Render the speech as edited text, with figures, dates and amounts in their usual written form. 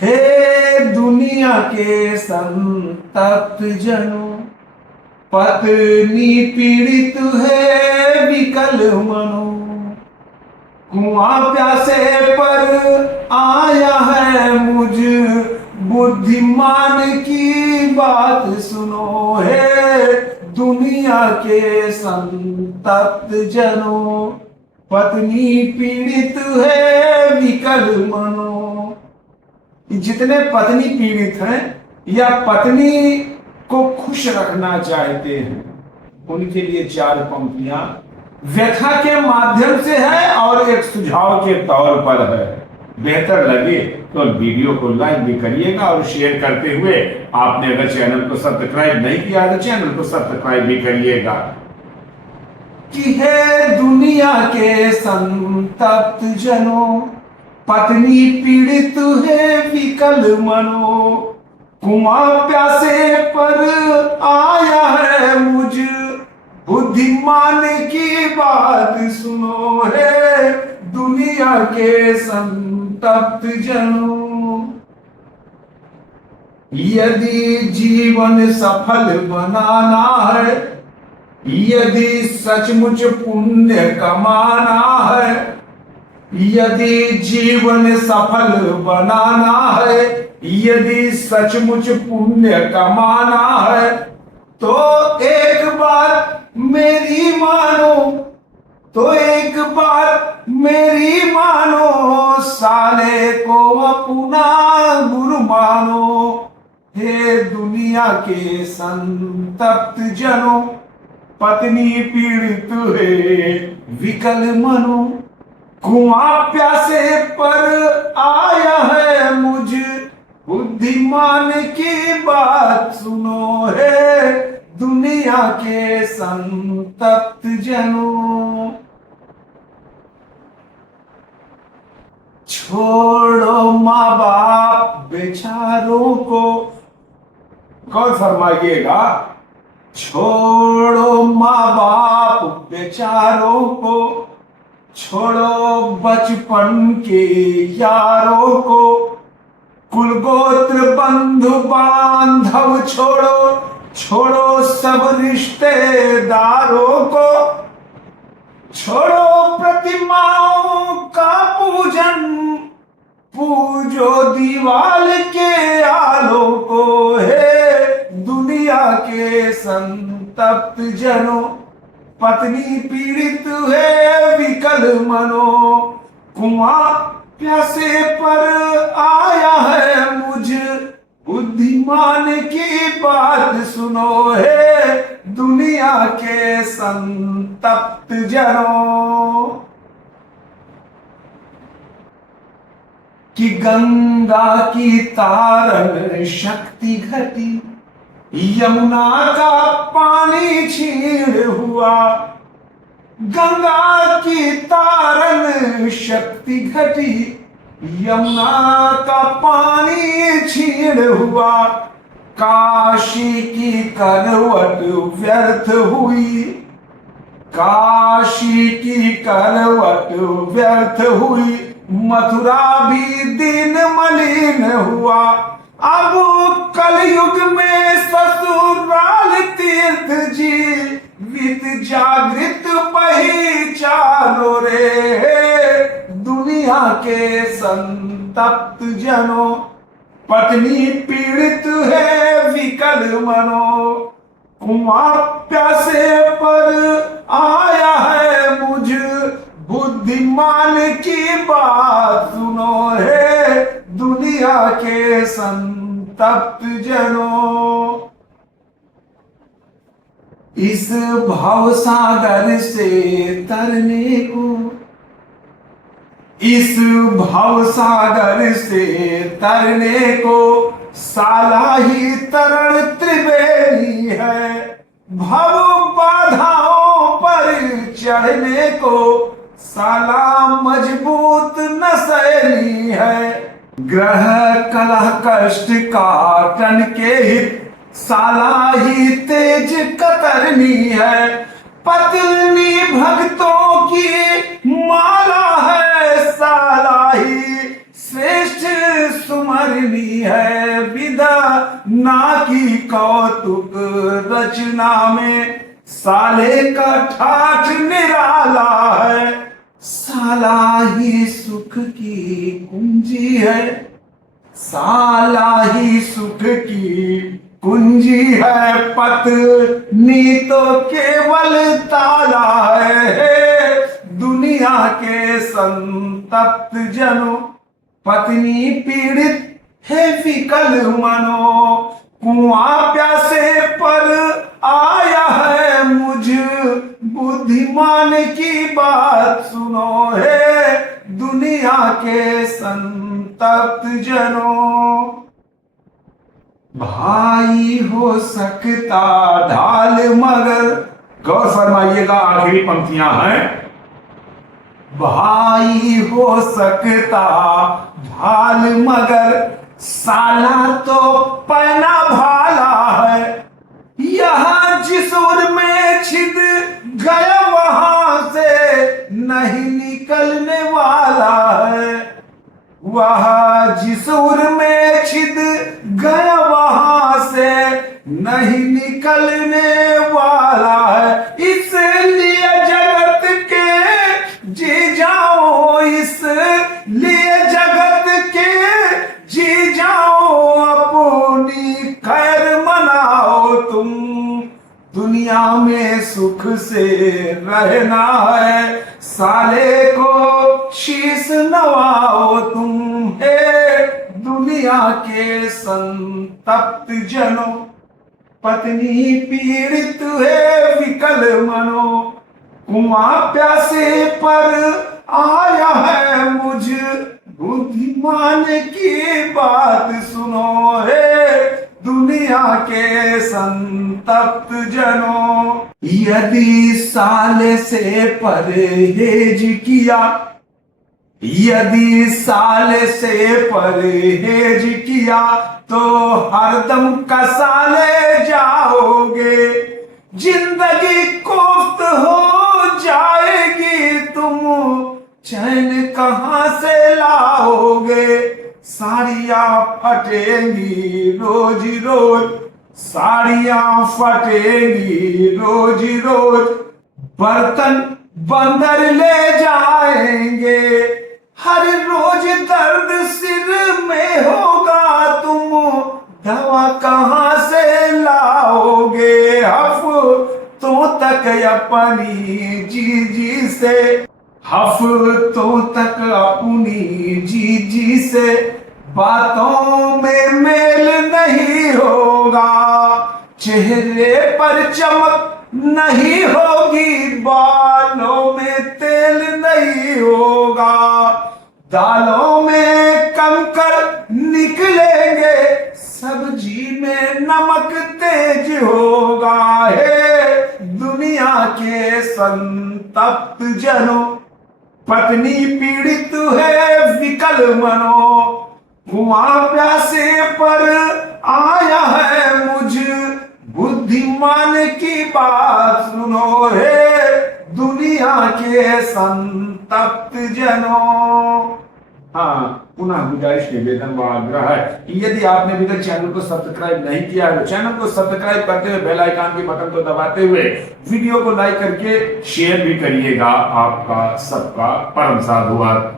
हे दुनिया के संतप्त जनों, पत्नी पीड़ित है विकल मनो। कुआं प्यासे पर आया है मुझ बुद्धिमान की बात सुनो। है दुनिया के संतप्त जनों, पत्नी पीड़ित है विकल मनो। जितने पत्नी पीड़ित हैं या पत्नी को खुश रखना चाहते हैं, उनके लिए चार पंक्तियां व्यथा के माध्यम से है और एक सुझाव के तौर पर है। बेहतर लगे तो वीडियो को लाइक भी करिएगा और शेयर करते हुए आपने अगर चैनल को सब्सक्राइब नहीं किया तो चैनल को सब्सक्राइब भी करिएगा। कि है दुनिया के संतप्त जनों, पत्नी पीड़ित है विकल मनो। कुआं प्यासे पर आया है मुझ बुद्धिमान की बात सुनो। है दुनिया के संतप्त जनों, यदि जीवन सफल बनाना है, यदि सचमुच पुण्य कमाना है, यदि जीवन सफल बनाना है, यदि सचमुच पुण्य कमाना है, तो एक बार मेरी मानो, तो एक बार मेरी मानो, साले को अपना गुरु मानो। हे दुनिया के संतप्त जनों, पत्नी पीड़ित है विकल मनो। कुआं प्यासे पर आया है मुझ बुद्धिमान की बात सुनो। है दुनिया के संतप्त जनों, छोड़ो माँ बाप बेचारों को, कौन फरमाइएगा, छोड़ो माँ बाप बेचारों को, छोड़ो बचपन के यारों को, कुल गोत्र बंधु बांधव छोड़ो, छोड़ो सब रिश्तेदारों को, छोड़ो प्रतिमाओं का पूजन, पूजो दीवाल के आलों को। है दुनिया के संतप्त जनों, पत्नी पीड़ित है विकल मनो। कुआं प्यासे पर आया है मुझ बुद्धिमान की बात सुनो। है दुनिया के संतप्त जनों, कि गंगा की तारन शक्ति घटी, यमुना का पानी छीण हुआ। गंगा की तारन शक्ति घटी, यमुना का पानी छीण हुआ। काशी की करवट व्यर्थ हुई, काशी की करवट व्यर्थ हुई। मथुरा भी दिन मलिन हुआ। अब कलयुग में ससुराल तीर्थ जीवित जागृत पहचानो रे। दुनिया के संतप्त जनों, पत्नी पीड़ित है विकल मनो। कुआं प्यासे पर आया है मुझ बुद्धिमान की बात सुनो। है दुनिया के संतप्त जनों, इस भवसागर से तरने को, इस भवसागर से तरने को, साला ही तरण त्रिवेणी है। भव बाधाओं पर चढ़ने को, साला मजबूत नसैनी है। ग्रह कलह कष्ट काटन के हित, साला ही तेज कतरनी है। पत्नी भक्तों की माला है, साला ही श्रेष्ठ सुमरनी है विदा ना की कौतुक रचना में, साले का ठाठ निराला है, साला ही सुख की कुंजी है, साला ही सुख की कुंजी है, पत्नी तो केवल ताला है, दुनिया के संतप्त जनों, पत्नी पीड़ित है विकल मनो, कुआं प्यासे पर आया है मुझ, बुद्धिमान की बात सुनो है दुनिया के संतप्त जनों। भाई हो सकता ढाल मगर, गौर फरमाइएगा आखिरी पंक्तियां हैं, भाई हो सकता ढाल मगर साला तो पना भाला है, यहां जिस ओर में छिद गया वहां से नहीं निकलने वाला है, वहां जिस ओर में छिद गया वहां से नहीं निकलने वाला है, इसलिए जगत के जी जाओ, इसलिए जगत के जी जाओ, अपनी खैर मनाओ तुम, दुनिया में सुख से रहना है, साले को शीश नवाओ तुम, है दुनिया के संतप्त जनों, पत्नी पीड़ित है विकल मनो, कुआं प्यासे पर आया है मुझ, बुद्धिमान की बात सुनो है दुनिया के संतप्त जनों। यदि साले से परहेज किया, यदि साले से परहेज किया तो हरदम कसाले जाओगे, जिंदगी कोफ्त हो जाएगी, तुम चैन कहां से लाओगे, साड़ियां फटेंगी रोज रोज, साड़ियां फटेंगी रोज रोज, बर्तन बंदर ले जाएंगे, हर रोज दर्द सिर में होगा, तुम दवा कहां से लाओगे, हफ्तों तक अपनी जी से, हफ्तों तक अपनी जी से, बातों में मेल नहीं होगा, चेहरे पर चमक नहीं होगी, बालों में तेल नहीं होगा, दालों में कंकड़ निकलेंगे, सब्जी में नमक तेज होगा, हे दुनिया के संतप्त जनों, पत्नी पीड़ित है विकल मनो, कुआं प्यासे पर आया है मुझ, बुद्धिमान की बात सुनो है दुनिया के संतप्त जनों। हाँ, पुनः गुजारिश निवेदन व आग्रह है कि यदि आपने अभी तक चैनल को सब्सक्राइब नहीं किया है तो चैनल को सब्सक्राइब करते हुए बेल आइकन के बटन को दबाते हुए वीडियो को लाइक करके शेयर भी करिएगा। आपका सबका परम साधुवाद।